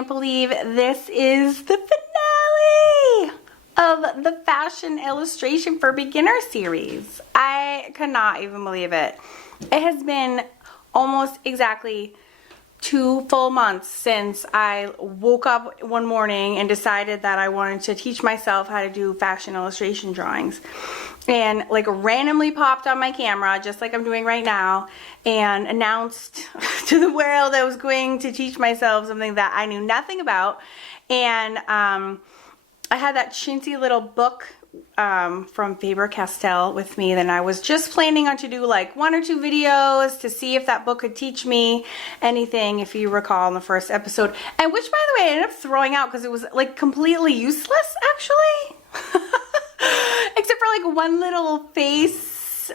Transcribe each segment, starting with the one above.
can't believe this is the finale of the Fashion Illustration for Beginner series. I cannot even believe it. It has been almost exactly 2 full months since I woke up one morning and decided that I wanted to teach myself how to do fashion illustration drawings, and like randomly popped on my camera just like I'm doing right now and announced to the world I was going to teach myself something that I knew nothing about. And I had that chintzy little book from Faber-Castell with me. Then I was just planning on to do like 1 or 2 videos to see if that book could teach me anything, if you recall in the first episode, and which by the way I ended up throwing out because it was like completely useless actually. Except for like one little face,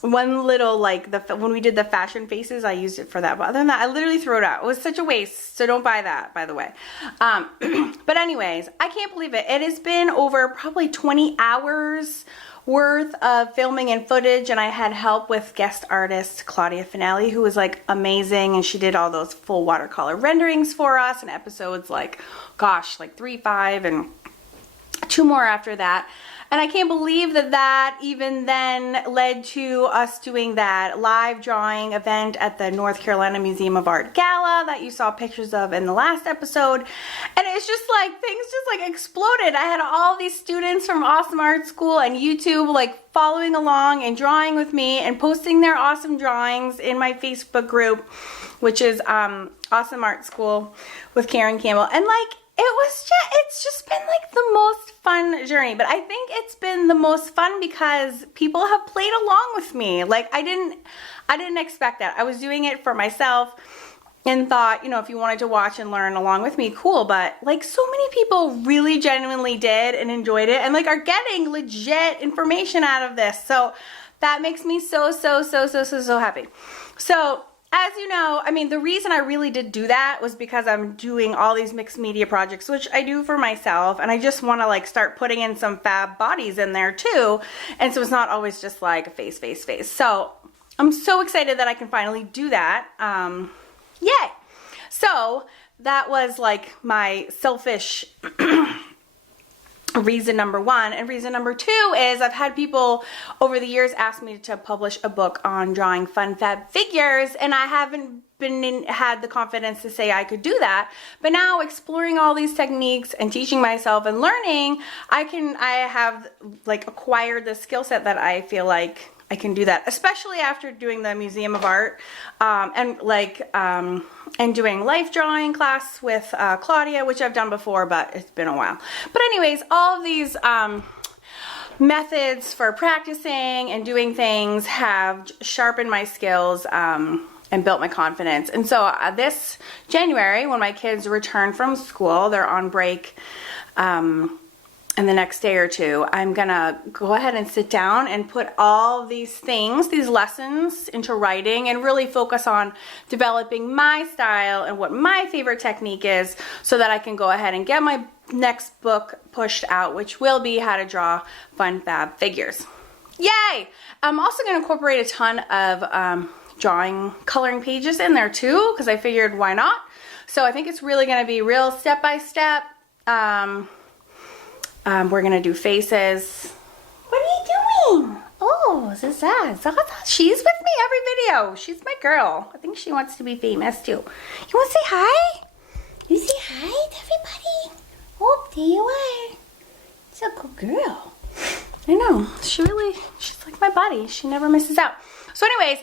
one little like when we did the Fashion Faces, I used it for that, but other than that I literally threw it out. It was such a waste, so don't buy that, by the way. But anyways, I can't believe it. It has been over probably 20 hours worth of filming and footage, and I had help with guest artist Claudia Finelli, who was like amazing, and she did all those full watercolor renderings for us, and episodes like, gosh, like 3, 5, and 2 more after that. And I can't believe that even then led to us doing that live drawing event at the North Carolina Museum of Art Gala that you saw pictures of in the last episode. And it's just like, things just like exploded. I had all these students from Awesome Art School and YouTube like following along and drawing with me and posting their awesome drawings in my Facebook group, which is Awesome Art School with Karen Campbell. And like, it's just been like the most fun journey. But I think it's been the most fun because people have played along with me. Like I didn't expect that. I was doing it for myself and thought, you know, if you wanted to watch and learn along with me, cool. But like so many people really genuinely did and enjoyed it and like are getting legit information out of this. So that makes me so happy. So as you know, I mean, the reason I really did do that was because I'm doing all these mixed media projects, which I do for myself, and I just want to like start putting in some fab bodies in there too, and so it's not always just like a face. So I'm so excited that I can finally do that. Yay! So that was like my selfish reason number 1. And reason number 2 is I've had people over the years ask me to publish a book on drawing fun fab figures, and I haven't had the confidence to say I could do that. But now exploring all these techniques and teaching myself and learning, I have like acquired the skill set that I feel like I can do that, especially after doing the Museum of Art and doing life drawing class with Claudia, which I've done before, but it's been a while. But anyways, all of these methods for practicing and doing things have sharpened my skills and built my confidence. And so this January, when my kids return from school, they're on break in the next day or 2, I'm gonna go ahead and sit down and put all these things, these lessons into writing and really focus on developing my style and what my favorite technique is so that I can go ahead and get my next book pushed out, which will be how to draw fun fab figures. Yay! I'm also gonna incorporate a ton of coloring pages in there too, because I figured why not? So I think it's really gonna be real step-by-step. We're gonna do faces. What are you doing? Oh, Zaza. She's with me every video. She's my girl. I think she wants to be famous too. You want to say hi? You say hi to everybody? Oh, there you are. She's a good girl. I know. She's like my buddy. She never misses out. So anyways,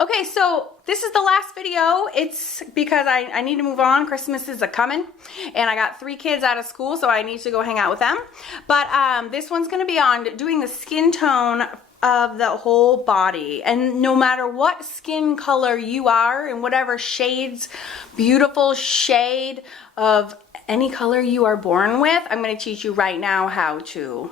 okay, so this is the last video. It's because I need to move on. Christmas is a-coming, and I got 3 kids out of school, so I need to go hang out with them. But this one's going to be on doing the skin tone of the whole body. And no matter what skin color you are, and whatever shades, beautiful shade of any color you are born with, I'm going to teach you right now how to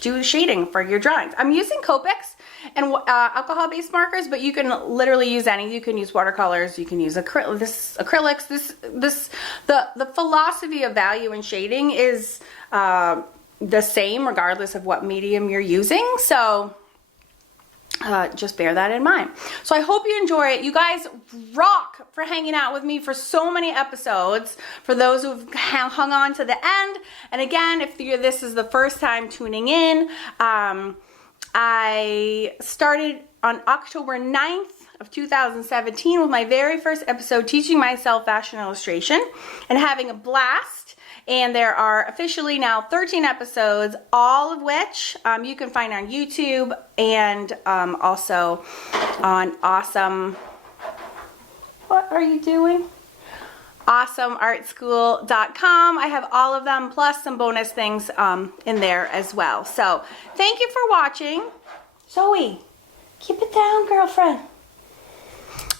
do shading for your drawings. I'm using Copics and alcohol-based markers, but you can literally use any. You can use watercolors, you can use acrylics. The philosophy of value in shading is the same regardless of what medium you're using. So just bear that in mind. So I hope you enjoy it. You guys rock for hanging out with me for so many episodes, for those who've hung on to the end. And again, if this is the first time tuning in, I started on October 9th of 2017 with my very first episode teaching myself fashion illustration and having a blast. And there are officially now 13 episodes, all of which you can find on YouTube and also on Awesome. What are you doing? AwesomeArtSchool.com. I have all of them plus some bonus things in there as well. So thank you for watching. Zoe, keep it down, girlfriend.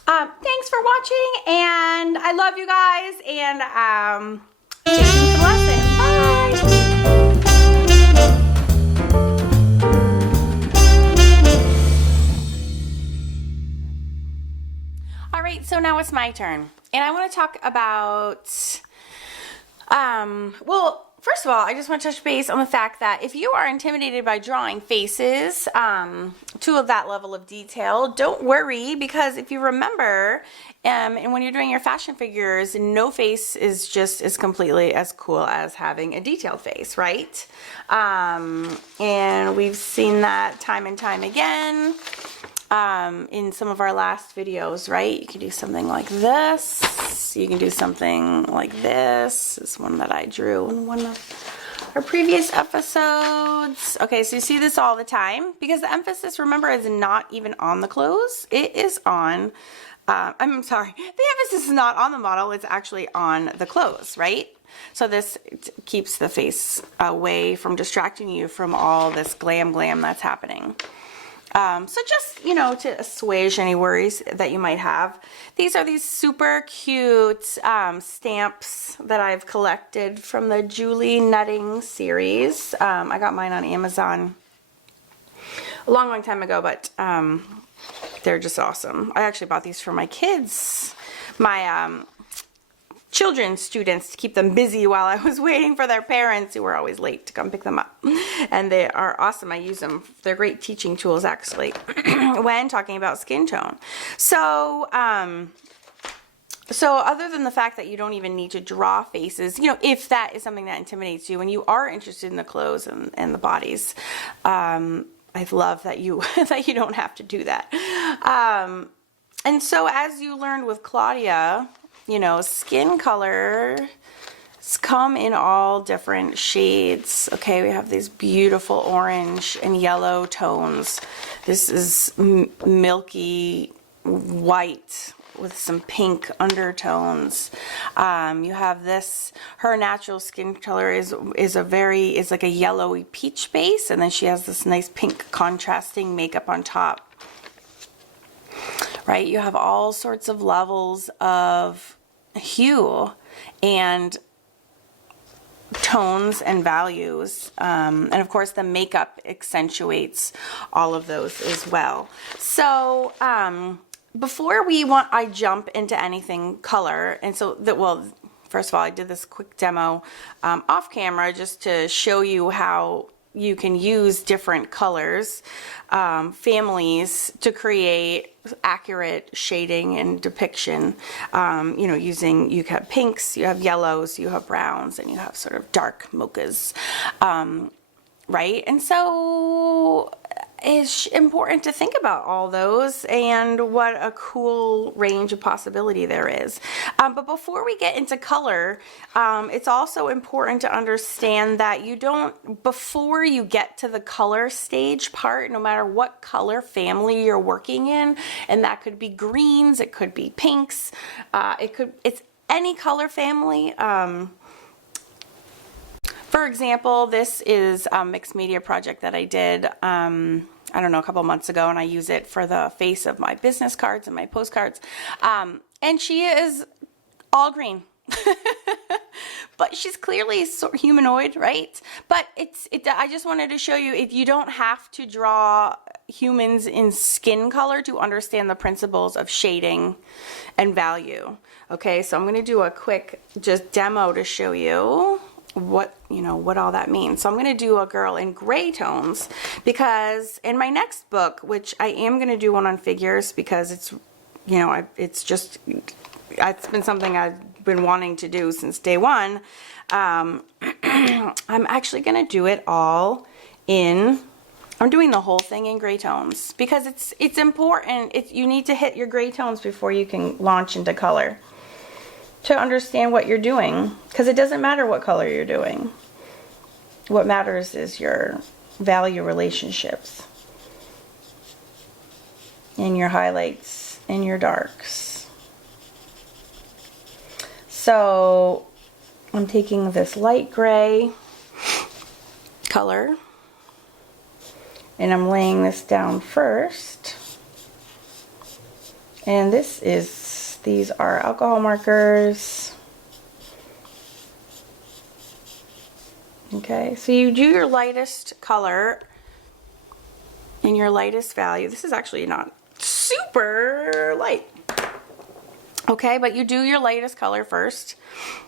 Thanks for watching, and I love you guys, and take some lessons. Bye. All right, so now it's my turn, and I want to talk about, well, first of all, I just want to touch base on the fact that if you are intimidated by drawing faces to that level of detail, don't worry, because if you remember, and when you're doing your fashion figures, no face is just as completely as cool as having a detailed face, right? And we've seen that time and time again in some of our last videos, right? You can do something like this. You can do something like this. This is one that I drew in one of our previous episodes. Okay, so you see this all the time because the emphasis, remember, is not even on the clothes. It is on, I'm sorry, the emphasis is not on the model. It's actually on the clothes, right? So this keeps the face away from distracting you from all this glam that's happening. So just, you know, to assuage any worries that you might have, these are these super cute stamps that I've collected from the Julie Nutting series. I got mine on Amazon a long time ago, but they're just awesome. I actually bought these for my kids, my children's students, to keep them busy while I was waiting for their parents who were always late to come pick them up. And they are awesome. I use them. They're great teaching tools, actually, when talking about skin tone. So, so other than the fact that you don't even need to draw faces, you know, if that is something that intimidates you and you are interested in the clothes and the bodies, I love that you that you don't have to do that. And so as you learned with Claudia, you know, skin colors come in all different shades. Okay, we have these beautiful orange and yellow tones. This is milky white with some pink undertones. You have this, her natural skin color is like a yellowy peach base, and then she has this nice pink contrasting makeup on top. Right, you have all sorts of levels of hue and tones and values, and of course the makeup accentuates all of those as well. So before I jump into anything color, and so that, well, first of all, I did this quick demo off camera just to show you how you can use different colors, families, to create accurate shading and depiction. You know, you have pinks, you have yellows, you have browns, and you have sort of dark mochas, right? And so it's important to think about all those and what a cool range of possibility there is. But before we get into color, it's also important to understand that before you get to the color stage part, no matter what color family you're working in, and that could be greens, it could be pinks, it's any color family. For example, this is a mixed media project that I did, I don't know, a couple months ago, and I use it for the face of my business cards and my postcards. And she is all green. But she's clearly humanoid, right? But I just wanted to show you, if you don't have to draw humans in skin color to understand the principles of shading and value. Okay, so I'm going to do a quick just demo to show you. what, you know, what all that means. So I'm going to do a girl in gray tones, because in my next book, which I am going to do one on figures, because it's, you know, it's been something I've been wanting to do since day one. I'm actually going to do it all I'm doing the whole thing in gray tones, because it's important. You need to hit your gray tones before you can launch into color, to understand what you're doing, because it doesn't matter what color you're doing. What matters is your value relationships and your highlights and your darks. So I'm taking this light gray color and I'm laying this down first. And these are alcohol markers. Okay, so you do your lightest color in your lightest value. This is actually not super light. Okay, but you do your lightest color first,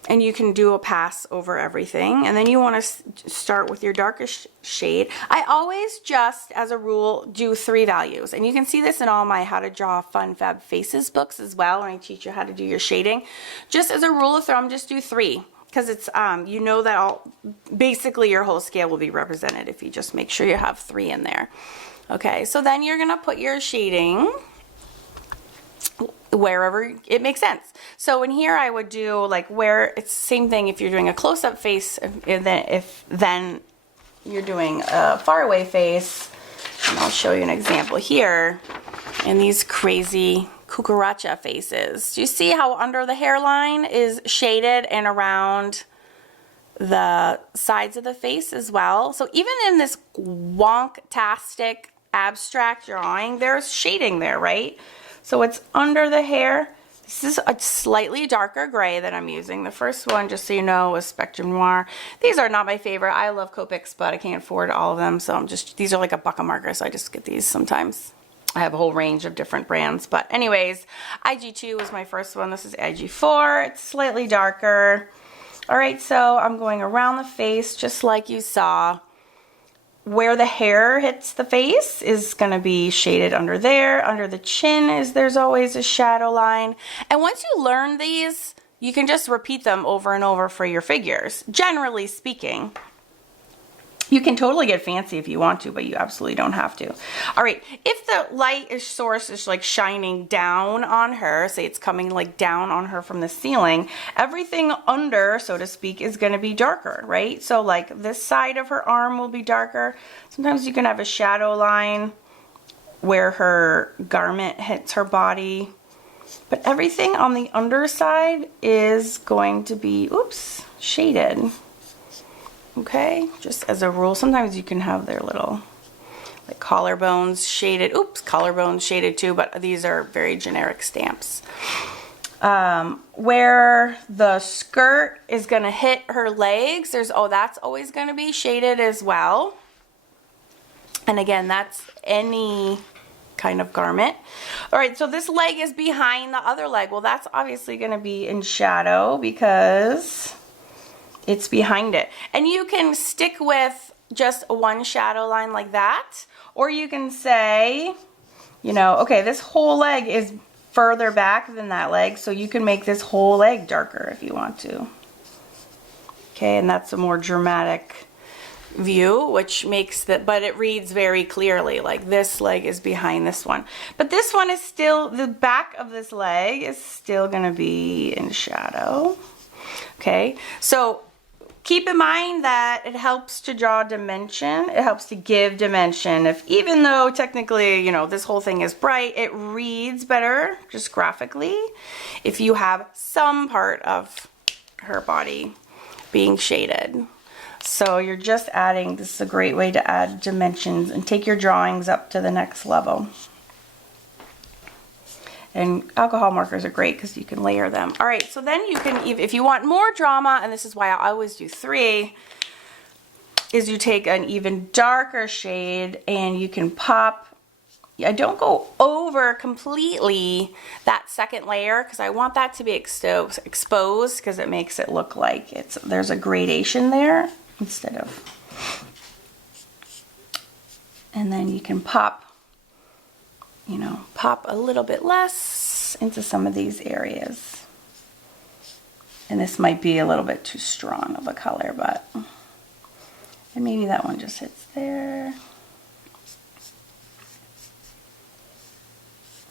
and you can do a pass over everything. And then you want to start with your darkest shade. I always just, as a rule, do 3 values. And you can see this in all my How to Draw Fun Fab Faces books as well, when I teach you how to do your shading. Just as a rule of thumb, just do 3. Because it's, you know that basically your whole scale will be represented if you just make sure you have 3 in there. Okay, so then you're going to put your shading wherever it makes sense. So in here I would do like where it's the same thing if you're doing a close-up face, if then you're doing a faraway face. And I'll show you an example here in these crazy cucaracha faces. Do you see how under the hairline is shaded and around the sides of the face as well? So even in this wonk-tastic abstract drawing, there's shading there, right? So it's under the hair. This is a slightly darker gray that I'm using. The first one, just so you know, was Spectrum Noir. These are not my favorite. I love Copics, but I can't afford all of them. So these are like a buck a marker, so I just get these sometimes. I have a whole range of different brands. But anyways, IG2 was my first one. This is IG4. It's slightly darker. All right, so I'm going around the face just like you saw. Where the hair hits the face is going to be shaded under there. Under the chin there's always a shadow line. And once you learn these, you can just repeat them over and over for your figures. Generally speaking, you can totally get fancy if you want to, but you absolutely don't have to. All right, if the light source is like shining down on her, say it's coming like down on her from the ceiling, everything under, so to speak, is going to be darker, right? So like this side of her arm will be darker. Sometimes you can have a shadow line where her garment hits her body, but everything on the underside is going to be, shaded. Okay, just as a rule. Sometimes you can have their little like collarbones shaded. Collarbones shaded too, but these are very generic stamps. Where the skirt is going to hit her legs, that's always going to be shaded as well. And again, that's any kind of garment. All right, so this leg is behind the other leg. Well, that's obviously going to be in shadow because it's behind it. And you can stick with just one shadow line like that, or you can say, you know, okay, this whole leg is further back than that leg, so you can make this whole leg darker if you want to. Okay, and that's a more dramatic view, which makes that, but it reads very clearly, like this leg is behind this one. But this one is still, the back of this leg is still gonna be in shadow. Okay, so keep in mind that it helps to draw dimension. It helps to give dimension. Even though technically, you know, this whole thing is bright, it reads better just graphically if you have some part of her body being shaded. So you're just adding, this is a great way to add dimensions and take your drawings up to the next level. And alcohol markers are great because you can layer them. All right, so then you can, if you want more drama, and this is why I always do 3, is you take an even darker shade and you can pop I don't go over completely that second layer because I want that to be exposed because it makes it look like there's a gradation there instead of, and then you can pop, you know, pop a little bit less into some of these areas. And this might be a little bit too strong of a color, but, and maybe that one just hits there.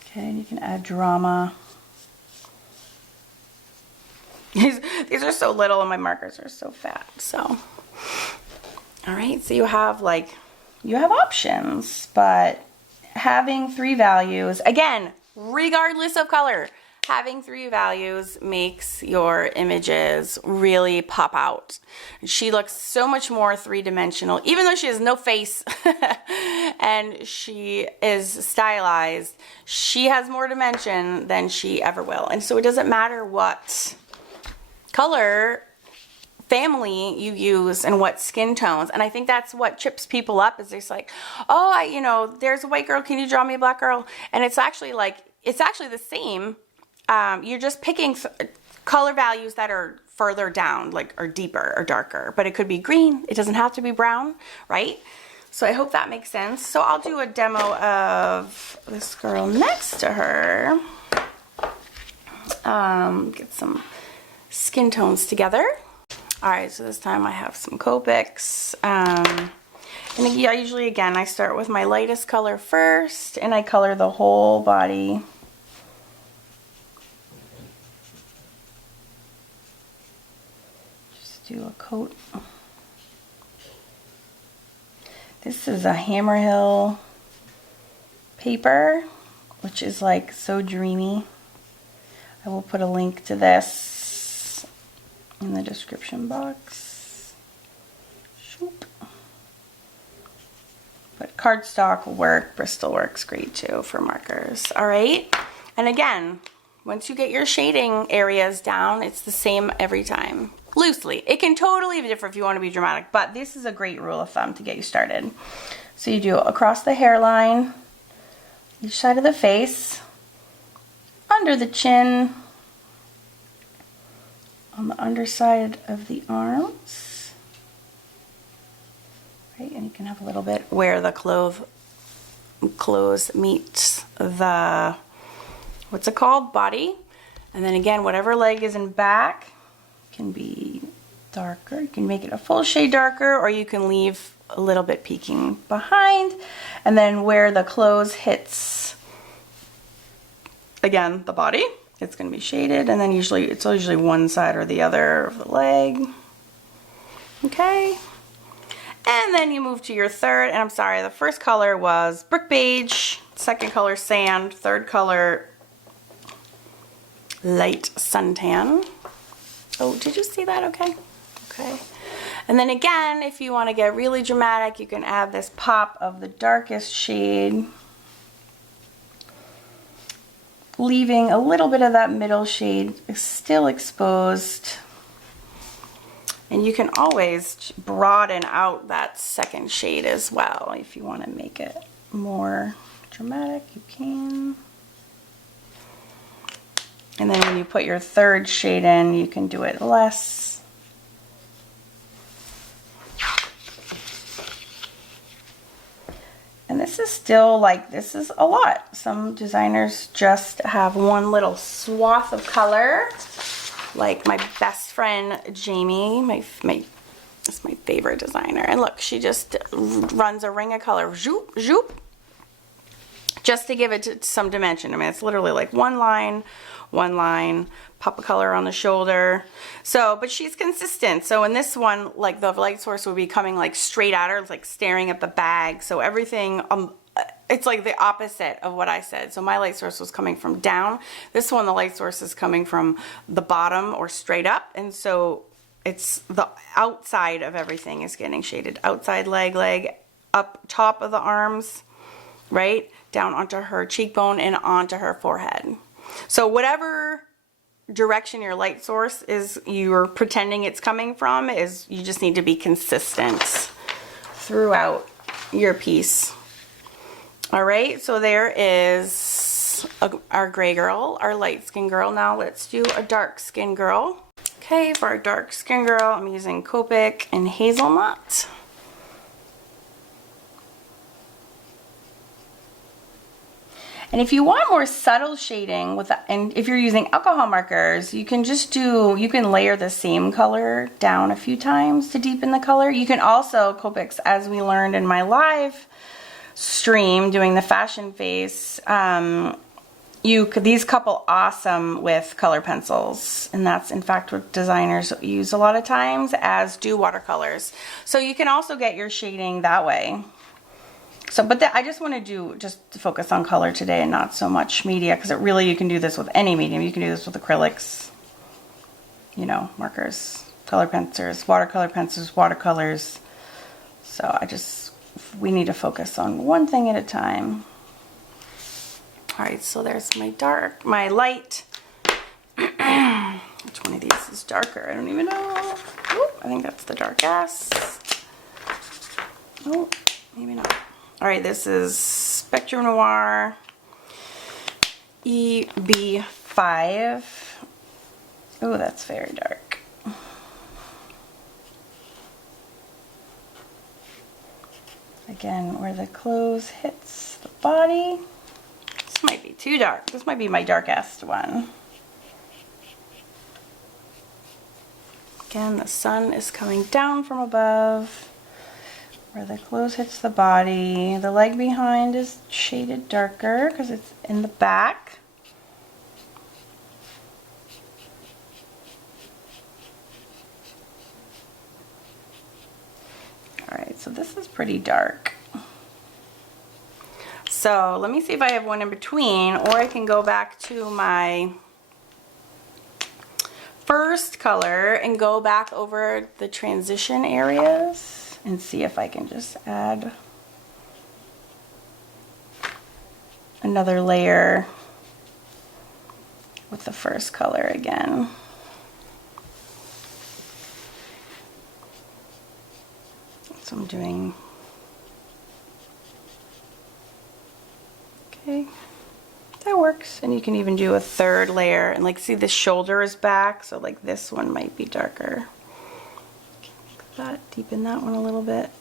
Okay, and you can add drama. These are so little and my markers are so fat, so. All right, so you have options, but having 3 values, again, regardless of color, having 3 values makes your images really pop out. She looks so much more 3-dimensional, even though she has no face and she is stylized. She has more dimension than she ever will. And so it doesn't matter what color family you use and what skin tones. And I think that's what trips people up, is it's like, oh, you know, there's a white girl, can you draw me a black girl? And it's actually the same. You're just picking color values that are further down, like, or deeper or darker, but it could be green. It doesn't have to be brown, right? So I hope that makes sense. So I'll do a demo of this girl next to her. Get some skin tones together. All right, so this time I have some Copics. And yeah, usually, again, I start with my lightest color first, and I color the whole body. Just do a coat. This is a Hammerhill paper, which is like so dreamy. I will put a link to this in the description box. Shoop. But cardstock will work, Bristol works great too for markers. All right, and again, once you get your shading areas down, it's the same every time. Loosely. It can totally be different if you want to be dramatic, but this is a great rule of thumb to get you started. So you do across the hairline, each side of the face, under the chin, on the underside of the arms. Right, and you can have a little bit where the clothes meet the, what's it called, body. And then again, whatever leg is in back can be darker. You can make it a full shade darker, or you can leave a little bit peeking behind. And then where the clothes hits, again, the body, it's going to be shaded. And then usually, it's usually one side or the other of the leg. Okay. And then you move to your third, and I'm sorry, the first color was brick beige, second color sand, third color light suntan. Oh, did you see that? Okay. Okay. And then again, if you want to get really dramatic, you can add this pop of the darkest shade, leaving a little bit of that middle shade still exposed. And you can always broaden out that second shade as well. If you want to make it more dramatic, you can. And then when you put your third shade in, you can do it less. And this is still like, this is a lot. Some designers just have one little swath of color. Like my best friend, Jamie, is my favorite designer. And look, she just runs a ring of color, zoop, zoop, just to give it some dimension. I mean, it's literally like one line, pop a color on the shoulder. So, but she's consistent. So in this one, like the light source would be coming like straight at her, it's like staring at the bag. So everything, it's like the opposite of what I said. So my light source was coming from down. This one, the light source is coming from the bottom or straight up. And so it's the outside of everything is getting shaded. Outside leg, up top of the arms, right? Down onto her cheekbone and onto her forehead. So whatever direction your light source is you're pretending it's coming from, is you just need to be consistent throughout your piece. All right, so there is our gray girl, our light skin girl. Now let's do a dark skin girl. Okay, for our dark skin girl, I'm using Copic and Hazelnut. And if you want more subtle shading and if you're using alcohol markers, you can layer the same color down a few times to deepen the color. You can also, Copics, as we learned in my live stream doing the fashion face, these couple awesome with color pencils, and that's in fact what designers use a lot of times, as do watercolors. So you can also get your shading that way. So, but I just want to focus on color today and not so much media, because you can do this with any medium. You can do this with acrylics, you know, markers, color pencils, watercolors. So we need to focus on one thing at a time. All right, so there's my light. Which one of these is darker? I don't even know. Ooh, I think that's the darkest. Oh, maybe not. All right, this is Spectrum Noir EB5. Oh, that's very dark. Again, where the clothes hits the body. This might be too dark. This might be my darkest one. Again, the sun is coming down from above. Where the clothes hits the body. The leg behind is shaded darker because it's in the back. Alright, so this is pretty dark. So let me see if I have one in between, or I can go back to my first color and go back over the transition areas and see if I can just add another layer with the first color again. So I'm doing, okay, that works. And you can even do a third layer, and like, see, the shoulder is back, so like this one might be darker. Deepen that one a little bit.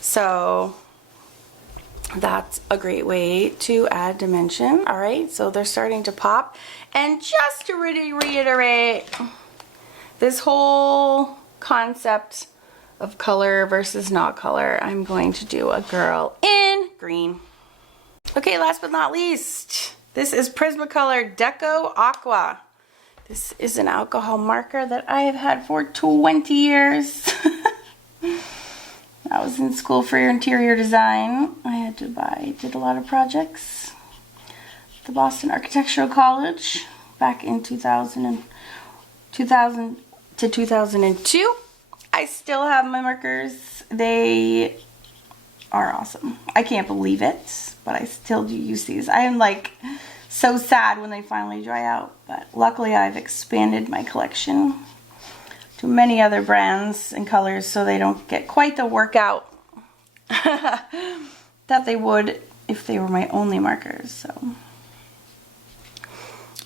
So that's a great way to add dimension. All right, so they're starting to pop. And just to really reiterate, this whole concept of color versus not color, I'm going to do a girl in green. Okay, last but not least, this is Prismacolor Deco Aqua. This is an alcohol marker that I have had for 20 years. I was in school for interior design. I had to did a lot of projects at the Boston Architectural College back in 2000 to 2002. I still have my markers. They are awesome. I can't believe it, but I still do use these. I am like so sad when they finally dry out, but luckily I've expanded my collection to many other brands and colors, so they don't get quite the workout that they would if they were my only markers. So,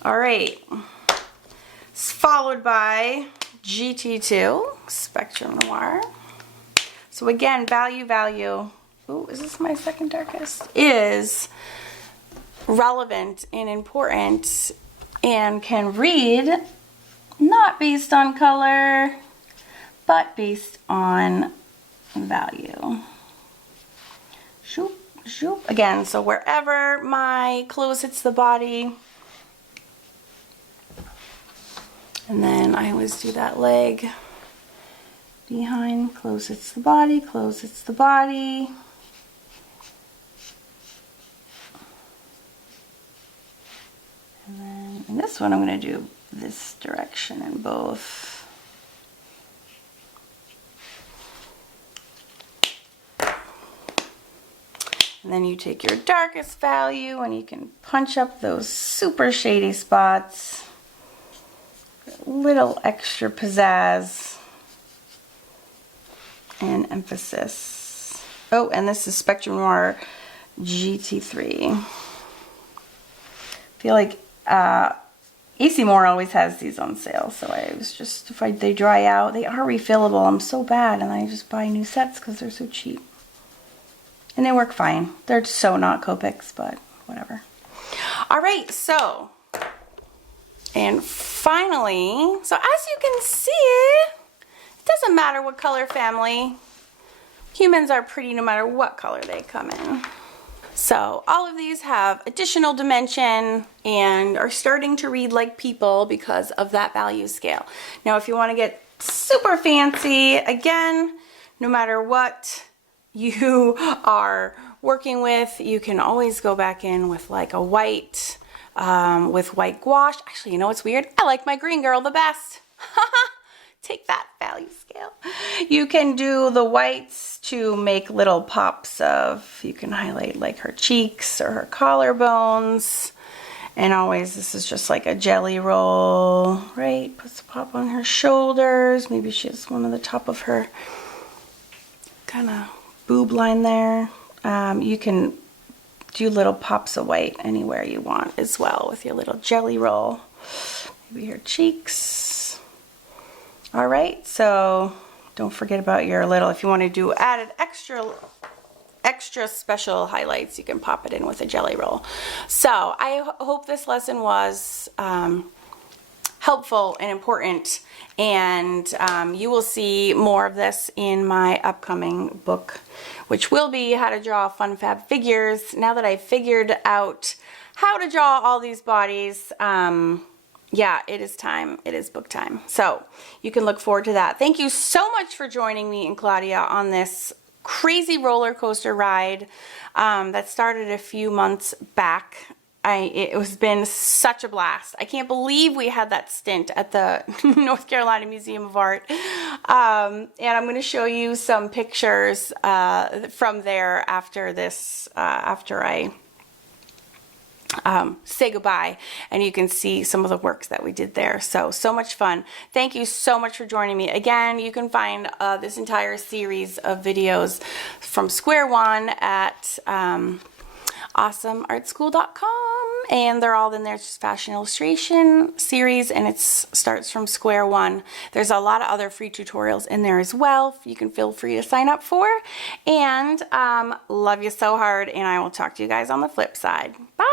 all right, it's followed by GT2 Spectrum Noir. So again, value. Ooh, is this my second darkest? Is relevant and important and can read not based on color, but based on value. Shoop, shoop. Again, so wherever my clothes hits the body, and then I always do that leg behind, clothes hits the body, clothes hits the body. And then in this one, I'm going to do this direction in both. And then you take your darkest value and you can punch up those super shady spots. A little extra pizzazz. and Emphasis. Oh, and this is Spectrum Noir GT3. I feel like AC Moore always has these on sale, so I was just, if they dry out, they are refillable. I'm so bad, and I just buy new sets because they're so cheap. And they work fine. They're so not Copics, but whatever. All right, so, and finally, so as you can see, it doesn't matter what color family. Humans are pretty no matter what color they come in. So all of these have additional dimension and are starting to read like people because of that value scale. Now, if you want to get super fancy, again, no matter what you are working with, you can always go back in with like a white, with white gouache. Actually, you know what's weird? I like my green girl the best. Take that, value scale. You can do the whites to make little pops of, you can highlight like her cheeks or her collarbones. And always, this is just like a jelly roll, right? Puts a pop on her shoulders. Maybe she has one on the top of her kind of boob line there. You can do little pops of white anywhere you want as well with your little jelly roll. Maybe her cheeks. All right, so don't forget about your little, if you want to do added extra special highlights, you can pop it in with a jelly roll. So I hope this lesson was helpful and important, and you will see more of this in my upcoming book, which will be How to Draw Fun Fab Figures. Now that I've figured out how to draw all these bodies, yeah, it is time. It is book time. So you can look forward to that. Thank you so much for joining me and Claudia on this crazy roller coaster ride that started a few months back. It has been such a blast. I can't believe we had that stint at the North Carolina Museum of Art. And I'm going to show you some pictures from there after this, after I say goodbye, and you can see some of the works that we did there. So much fun. Thank you so much for joining me. Again, you can find this entire series of videos from square one at awesomeartschool.com, and they're all in there. It's just fashion illustration series, and it starts from square one. There's a lot of other free tutorials in there as well. You can feel free to sign up for. And love you so hard, and I will talk to you guys on the flip side. Bye.